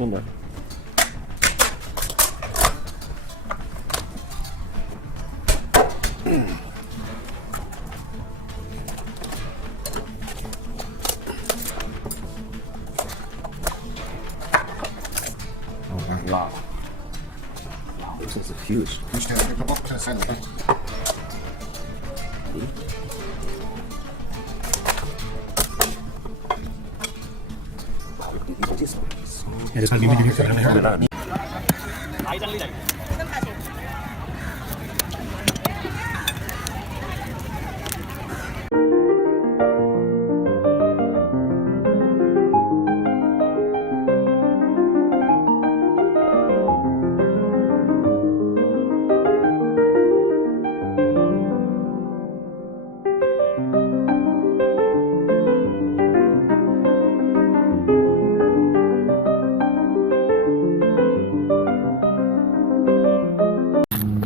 Sunday. Oh, there's a lot. Wow, this is huge. Ya, just give me the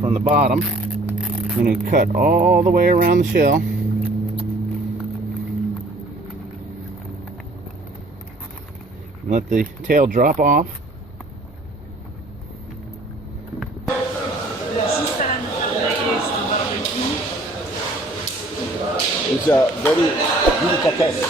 from the bottom. I'm going to cut all the way around the shell. Let the tail drop off. It's a very delicate.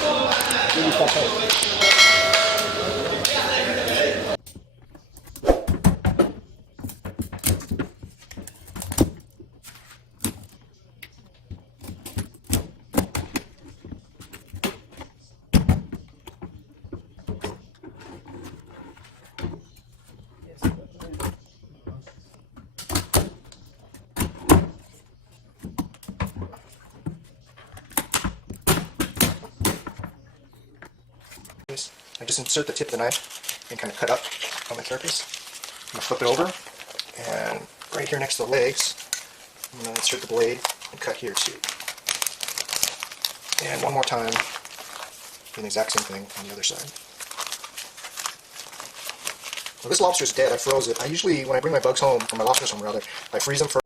I just insert the tip of the knife and kind of cut up on the carcass. I'm going to flip it over, and right here next to the legs, I'm going to insert the blade and cut here too. And one more time, do the exact same thing on the other side. Well, this lobster is dead. I froze it. I usually, when I bring my bugs home, or my lobsters home rather, I freeze them first.